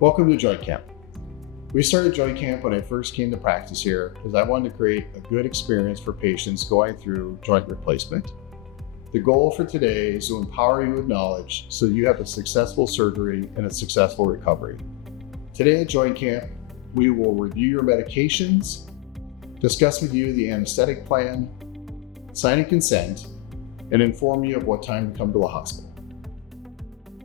Welcome to Joint Camp. We started Joint Camp when I first came to practice here because I wanted to create a good experience for patients going through joint replacement. The goal for today is to empower you with knowledge so you have a successful surgery and a successful recovery. Today at Joint Camp, we will review your medications, discuss with you the anesthetic plan, sign a consent, and inform you of what time to come to the hospital.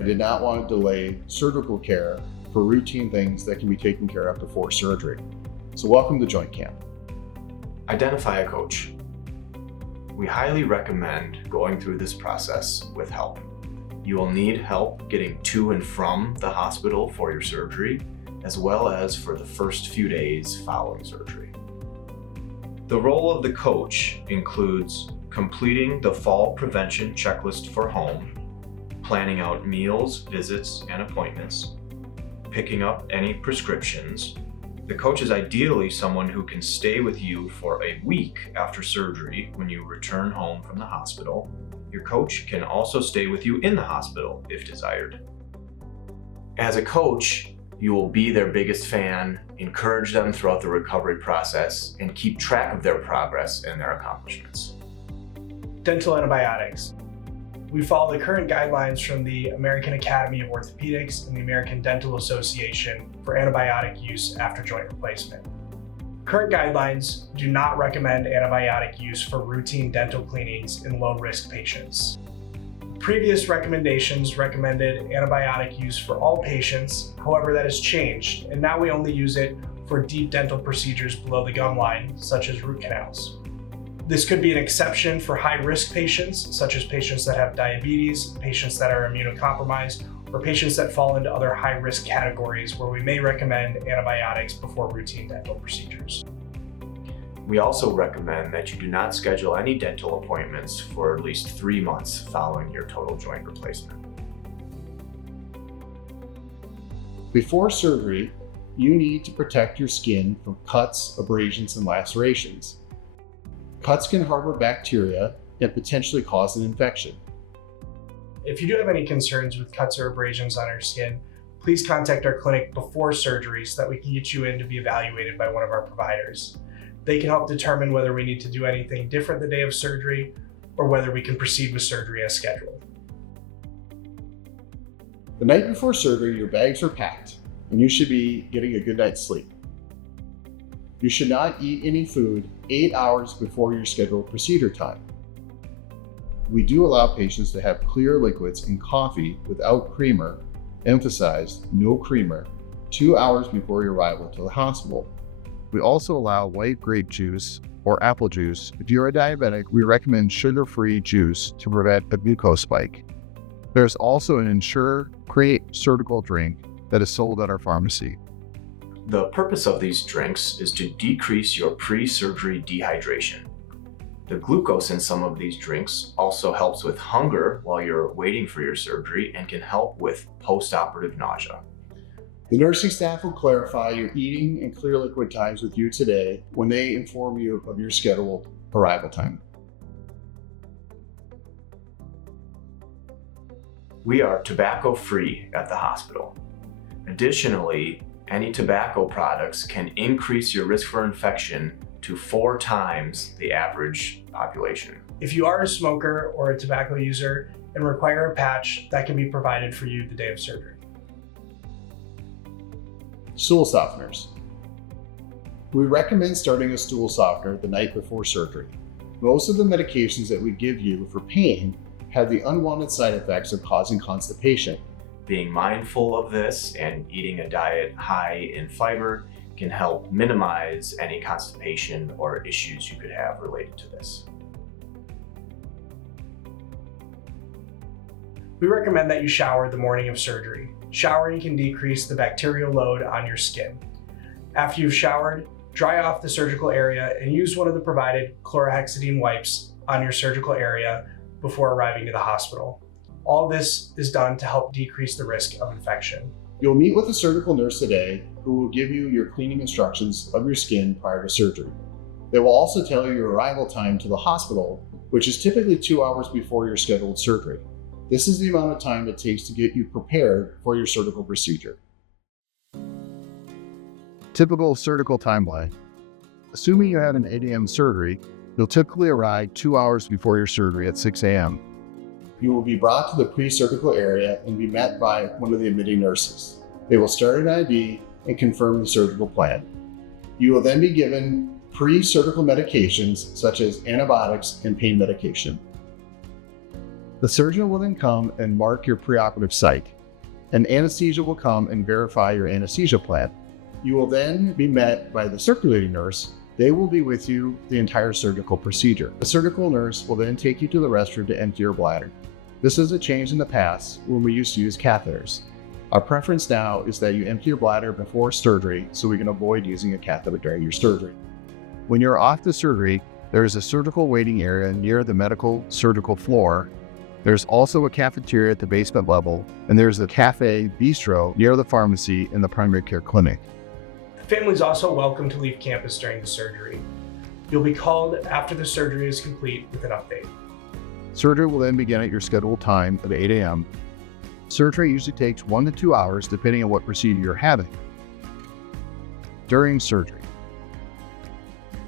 I did not want to delay surgical care for routine things that can be taken care of before surgery. So welcome to Joint Camp. Identify a coach. We highly recommend going through this process with help. You will need help getting to and from the hospital for your surgery, as well as for the first few days following surgery. The role of the coach includes completing the fall prevention checklist for home, planning out meals, visits, and appointments, picking up any prescriptions. The coach is ideally someone who can stay with you for a week after surgery when you return home from the hospital. Your coach can also stay with you in the hospital if desired. As a coach, you will be their biggest fan, encourage them throughout the recovery process, and keep track of their progress and their accomplishments. Dental antibiotics. We follow the current guidelines from the American Academy of Orthopedics and the American Dental Association for antibiotic use after joint replacement. Current guidelines do not recommend antibiotic use for routine dental cleanings in low-risk patients. Previous recommendations recommended antibiotic use for all patients, however that has changed, and now we only use it for deep dental procedures below the gum line, such as root canals. This could be an exception for high-risk patients, such as patients that have diabetes, patients that are immunocompromised, or patients that fall into other high-risk categories where we may recommend antibiotics before routine dental procedures. We also recommend that you do not schedule any dental appointments for at least 3 months following your total joint replacement. Before surgery, you need to protect your skin from cuts, abrasions, and lacerations. Cuts can harbor bacteria and potentially cause an infection. If you do have any concerns with cuts or abrasions on your skin, please contact our clinic before surgery so that we can get you in to be evaluated by one of our providers. They can help determine whether we need to do anything different the day of surgery or whether we can proceed with surgery as scheduled. The night before surgery, your bags are packed and you should be getting a good night's sleep. You should not eat any food 8 hours before your scheduled procedure time. We do allow patients to have clear liquids in coffee without creamer, emphasized no creamer, 2 hours before your arrival to the hospital. We also allow white grape juice or apple juice. If you're a diabetic, we recommend sugar-free juice to prevent a glucose spike. There's also an Ensure Create surgical drink that is sold at our pharmacy. The purpose of these drinks is to decrease your pre-surgery dehydration. The glucose in some of these drinks also helps with hunger while you're waiting for your surgery and can help with post-operative nausea. The nursing staff will clarify your eating and clear liquid times with you today when they inform you of your scheduled arrival time. We are tobacco-free at the hospital. Additionally, any tobacco products can increase your risk for infection to 4 times the average population. If you are a smoker or a tobacco user and require a patch, that can be provided for you the day of surgery. Stool softeners. We recommend starting a stool softener the night before surgery. Most of the medications that we give you for pain have the unwanted side effects of causing constipation. Being mindful of this and eating a diet high in fiber can help minimize any constipation or issues you could have related to this. We recommend that you shower the morning of surgery. Showering can decrease the bacterial load on your skin. After you've showered, dry off the surgical area and use one of the provided chlorhexidine wipes on your surgical area before arriving to the hospital. All this is done to help decrease the risk of infection. You'll meet with a surgical nurse today who will give you your cleaning instructions of your skin prior to surgery. They will also tell you your arrival time to the hospital, which is typically 2 hours before your scheduled surgery. This is the amount of time it takes to get you prepared for your surgical procedure. Typical surgical timeline. Assuming you had an 8 a.m. surgery, you'll typically arrive 2 hours before your surgery at 6 a.m. You will be brought to the pre-surgical area and be met by one of the admitting nurses. They will start an IV and confirm the surgical plan. You will then be given pre-surgical medications such as antibiotics and pain medication. The surgeon will then come and mark your preoperative site. An anesthesia will come and verify your anesthesia plan. You will then be met by the circulating nurse. They will be with you the entire surgical procedure. The surgical nurse will then take you to the restroom to empty your bladder. This is a change in the past when we used to use catheters. Our preference now is that you empty your bladder before surgery so we can avoid using a catheter during your surgery. When you're off the surgery, there is a surgical waiting area near the medical surgical floor. There's also a cafeteria at the basement level, and there's a cafe bistro near the pharmacy in the primary care clinic. The family is also welcome to leave campus during the surgery. You'll be called after the surgery is complete with an update. Surgery will then begin at your scheduled time at 8 a.m. Surgery usually takes 1 to 2 hours depending on what procedure you're having. During surgery,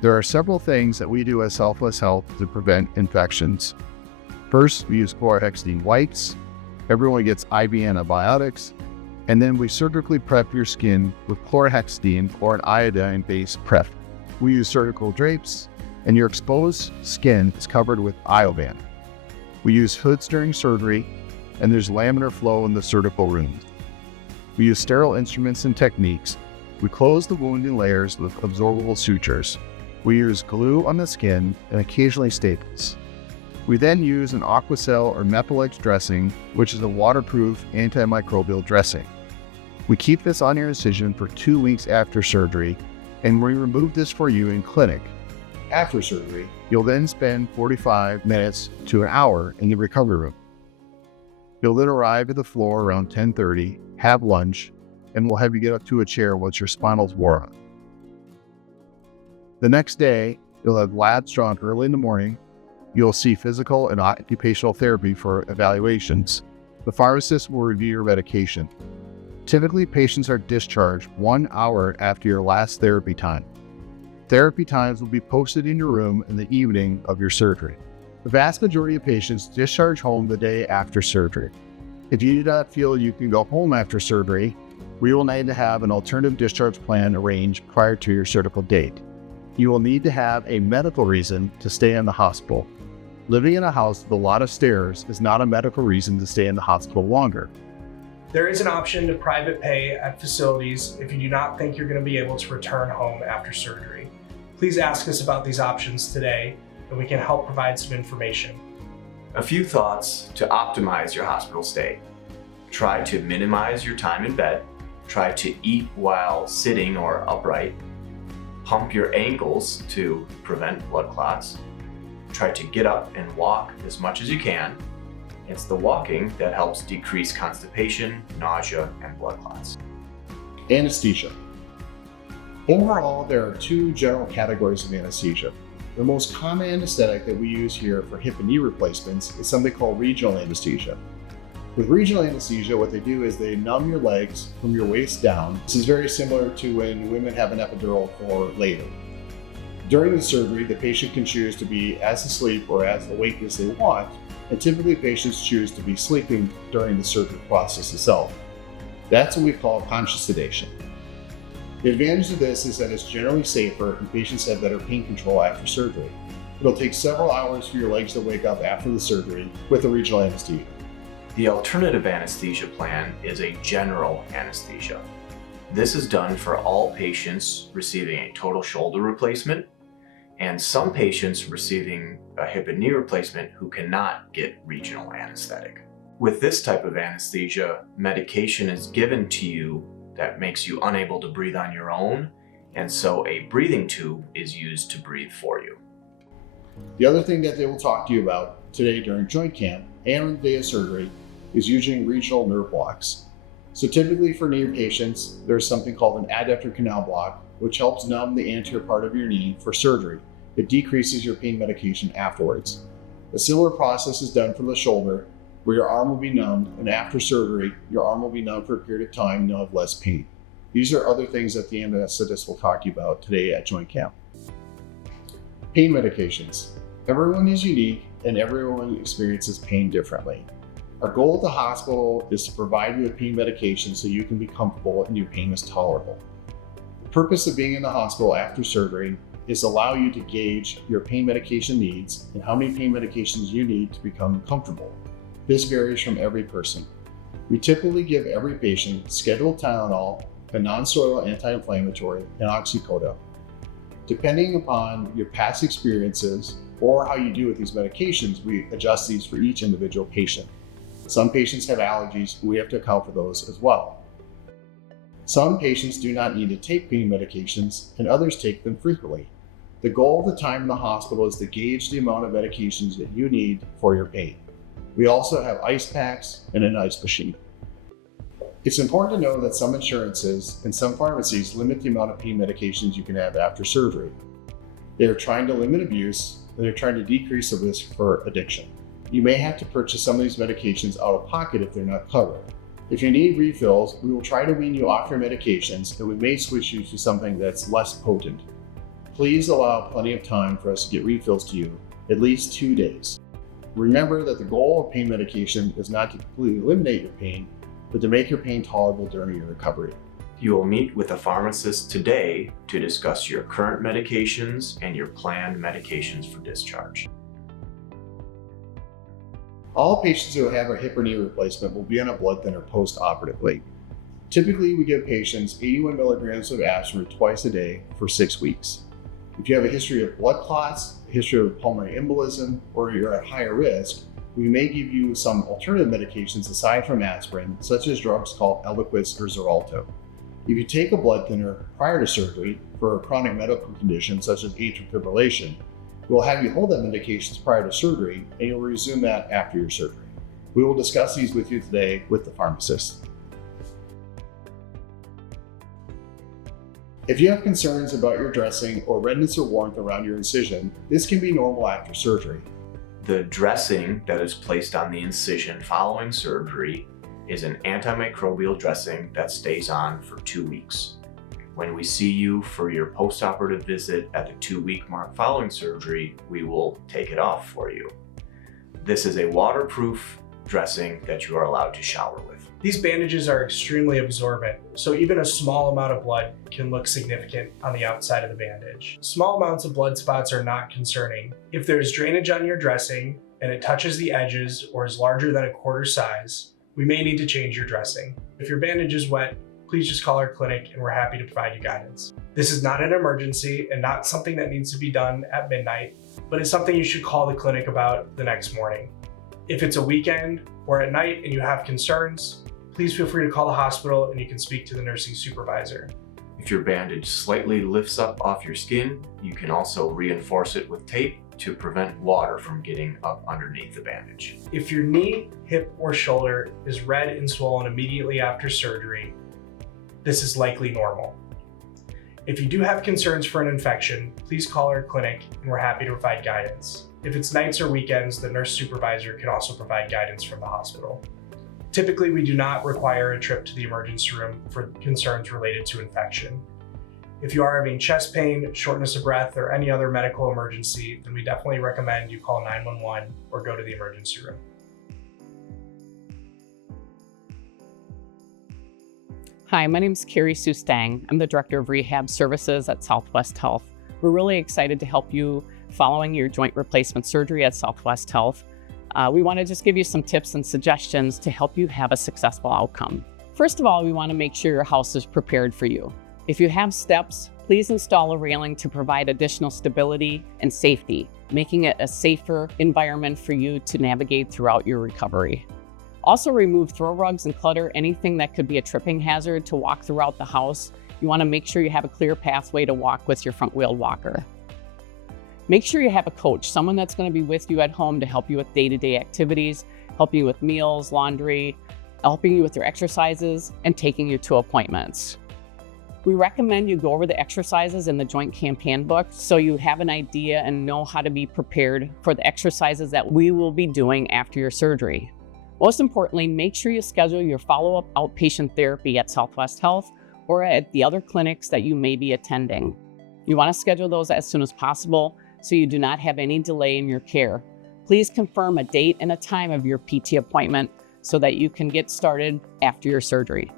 there are several things that we do as Southwest Health to prevent infections. First, we use chlorhexidine wipes. Everyone gets IV antibiotics. And then we surgically prep your skin with chlorhexidine or an iodine-based prep. We use surgical drapes, and your exposed skin is covered with Ioban. We use hoods during surgery, and there's laminar flow in the surgical room. We use sterile instruments and techniques. We close the wound in layers with absorbable sutures. We use glue on the skin and occasionally staples. We then use an Aquacel or Mepilex dressing, which is a waterproof antimicrobial dressing. We keep this on your incision for 2 weeks after surgery, and we remove this for you in clinic. After surgery, you'll then spend 45 minutes to an hour in the recovery room. You'll then arrive at the floor around 10:30, have lunch, and we'll have you get up to a chair once your spinal's worn on. The next day, you'll have labs drawn early in the morning. You'll see physical and occupational therapy for evaluations. The pharmacist will review your medication. Typically, patients are discharged 1 hour after your last therapy time. Therapy times will be posted in your room in the evening of your surgery. The vast majority of patients discharge home the day after surgery. If you do not feel you can go home after surgery, we will need to have an alternative discharge plan arranged prior to your surgical date. You will need to have a medical reason to stay in the hospital. Living in a house with a lot of stairs is not a medical reason to stay in the hospital longer. There is an option to private pay at facilities if you do not think you're going to be able to return home after surgery. Please ask us about these options today, and we can help provide some information. A few thoughts to optimize your hospital stay. Try to minimize your time in bed. Try to eat while sitting or upright. Pump your ankles to prevent blood clots. Try to get up and walk as much as you can. It's the walking that helps decrease constipation, nausea, and blood clots. Anesthesia. Overall, there are 2 general categories of anesthesia. The most common anesthetic that we use here for hip and knee replacements is something called regional anesthesia. With regional anesthesia, what they do is they numb your legs from your waist down. This is very similar to when women have an epidural for labor. During the surgery, the patient can choose to be as asleep or as awake as they want, and typically patients choose to be sleeping during the surgical process itself. That's what we call conscious sedation. The advantage of this is that it's generally safer and patients have better pain control after surgery. It'll take several hours for your legs to wake up after the surgery with a regional anesthesia. The alternative anesthesia plan is a general anesthesia. This is done for all patients receiving a total shoulder replacement and some patients receiving a hip and knee replacement who cannot get regional anesthetic. With this type of anesthesia, medication is given to you that makes you unable to breathe on your own, and so a breathing tube is used to breathe for you. The other thing that they will talk to you about today during joint camp and on the day of surgery is using regional nerve blocks. So typically for knee patients, there's something called an adductor canal block, which helps numb the anterior part of your knee for surgery. It decreases your pain medication afterwards. A similar process is done for the shoulder, where your arm will be numbed, and after surgery, your arm will be numb for a period of time and you'll have less pain. These are other things that the anesthetist will talk to you about today at Joint Camp. Pain medications. Everyone is unique and everyone experiences pain differently. Our goal at the hospital is to provide you with pain medication so you can be comfortable and your pain is tolerable. The purpose of being in the hospital after surgery is to allow you to gauge your pain medication needs and how many pain medications you need to become comfortable. This varies from every person. We typically give every patient scheduled Tylenol, a non-steroidal anti-inflammatory, and oxycodone. Depending upon your past experiences or how you do with these medications, we adjust these for each individual patient. Some patients have allergies, and we have to account for those as well. Some patients do not need to take pain medications, and others take them frequently. The goal of the time in the hospital is to gauge the amount of medications that you need for your pain. We also have ice packs and an ice machine. It's important to know that some insurances and some pharmacies limit the amount of pain medications you can have after surgery. They are trying to limit abuse, and they're trying to decrease the risk for addiction. You may have to purchase some of these medications out of pocket if they're not covered. If you need refills, we will try to wean you off your medications, and we may switch you to something that's less potent. Please allow plenty of time for us to get refills to you, at least 2 days. Remember that the goal of pain medication is not to completely eliminate your pain, but to make your pain tolerable during your recovery. You will meet with a pharmacist today to discuss your current medications and your planned medications for discharge. All patients who have a hip or knee replacement will be on a blood thinner post-operatively. Typically, we give patients 81 milligrams of aspirin twice a day for 6 weeks. If you have a history of blood clots, a history of pulmonary embolism, or you're at higher risk, we may give you some alternative medications aside from aspirin, such as drugs called Eliquis or Xarelto. If you take a blood thinner prior to surgery for a chronic medical condition such as atrial fibrillation, we'll have you hold that medications prior to surgery, and you'll resume that after your surgery. We will discuss these with you today with the pharmacist. If you have concerns about your dressing or redness or warmth around your incision, this can be normal after surgery. The dressing that is placed on the incision following surgery is an antimicrobial dressing that stays on for 2 weeks. When we see you for your post-operative visit at the 2-week mark following surgery, we will take it off for you. This is a waterproof dressing that you are allowed to shower with. These bandages are extremely absorbent, so even a small amount of blood can look significant on the outside of the bandage. Small amounts of blood spots are not concerning. If there's drainage on your dressing and it touches the edges or is larger than a quarter size, we may need to change your dressing. If your bandage is wet, please just call our clinic and we're happy to provide you guidance. This is not an emergency and not something that needs to be done at midnight, but it's something you should call the clinic about the next morning. If it's a weekend or at night and you have concerns, please feel free to call the hospital and you can speak to the nursing supervisor. If your bandage slightly lifts up off your skin, you can also reinforce it with tape to prevent water from getting up underneath the bandage. If your knee, hip, or shoulder is red and swollen immediately after surgery, this is likely normal. If you do have concerns for an infection, please call our clinic and we're happy to provide guidance. If it's nights or weekends, the nurse supervisor can also provide guidance from the hospital. Typically, we do not require a trip to the emergency room for concerns related to infection. If you are having chest pain, shortness of breath, or any other medical emergency, then we definitely recommend you call 911 or go to the emergency room. Hi, my name is Carrie Sue Stang. I'm the Director of Rehab Services at Southwest Health. We're really excited to help you following your joint replacement surgery at Southwest Health. We want to just give you some tips and suggestions to help you have a successful outcome. First of all, we want to make sure your house is prepared for you. If you have steps, please install a railing to provide additional stability and safety, making it a safer environment for you to navigate throughout your recovery. Also remove throw rugs and clutter, anything that could be a tripping hazard to walk throughout the house. You want to make sure you have a clear pathway to walk with your front wheel walker. Make sure you have a coach, someone that's going to be with you at home to help you with day-to-day activities, helping you with meals, laundry, helping you with your exercises, and taking you to appointments. We recommend you go over the exercises in the Joint Camp Handbook so you have an idea and know how to be prepared for the exercises that we will be doing after your surgery. Most importantly, make sure you schedule your follow-up outpatient therapy at Southwest Health or at the other clinics that you may be attending. You want to schedule those as soon as possible so you do not have any delay in your care. Please confirm a date and a time of your PT appointment so that you can get started after your surgery.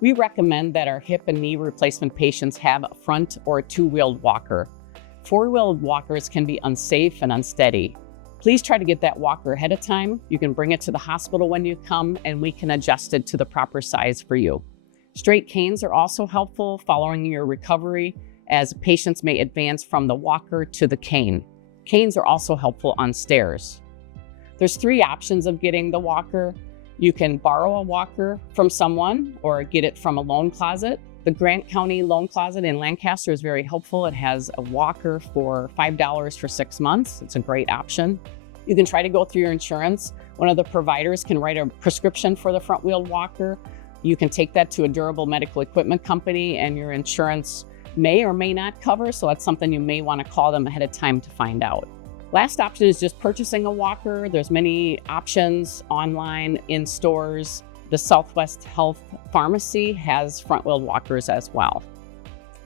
We recommend that our hip and knee replacement patients have a front or a two-wheeled walker. Four-wheeled walkers can be unsafe and unsteady. Please try to get that walker ahead of time. You can bring it to the hospital when you come and we can adjust it to the proper size for you. Straight canes are also helpful following your recovery, as patients may advance from the walker to the cane. Canes are also helpful on stairs. There's 3 options of getting the walker. You can borrow a walker from someone or get it from a loan closet. The Grant County Loan Closet in Lancaster is very helpful. It has a walker for $5 for 6 months. It's a great option. You can try to go through your insurance. One of the providers can write a prescription for the front-wheeled walker. You can take that to a durable medical equipment company and your insurance may or may not cover, so that's something you may want to call them ahead of time to find out. Last option is just purchasing a walker. There's many options online, in stores. The Southwest Health Pharmacy has front-wheeled walkers as well.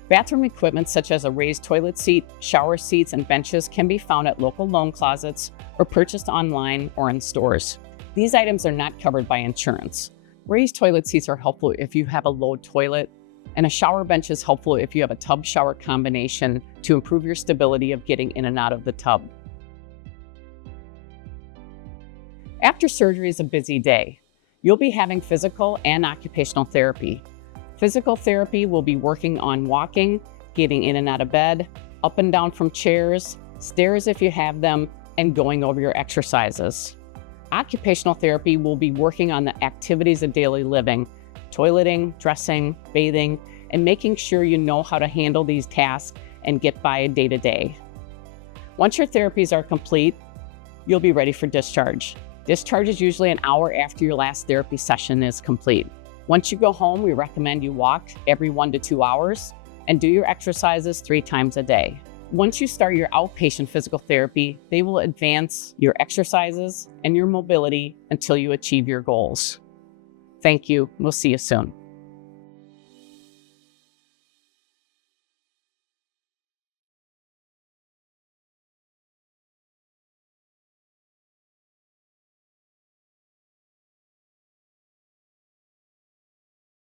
Bathroom equipment such as a raised toilet seat, shower seats, and benches can be found at local loan closets or purchased online or in stores. These items are not covered by insurance. Raised toilet seats are helpful if you have a low toilet, and a shower bench is helpful if you have a tub-shower combination to improve your stability of getting in and out of the tub. After surgery is a busy day. You'll be having physical and occupational therapy. Physical therapy will be working on walking, getting in and out of bed, up and down from chairs, stairs if you have them, and going over your exercises. Occupational therapy will be working on the activities of daily living, toileting, dressing, bathing, and making sure you know how to handle these tasks and get by day to day. Once your therapies are complete, you'll be ready for discharge. Discharge is usually an hour after your last therapy session is complete. Once you go home, we recommend you walk every 1 to 2 hours and do your exercises 3 times a day. Once you start your outpatient physical therapy, they will advance your exercises and your mobility until you achieve your goals. Thank you. We'll see you soon.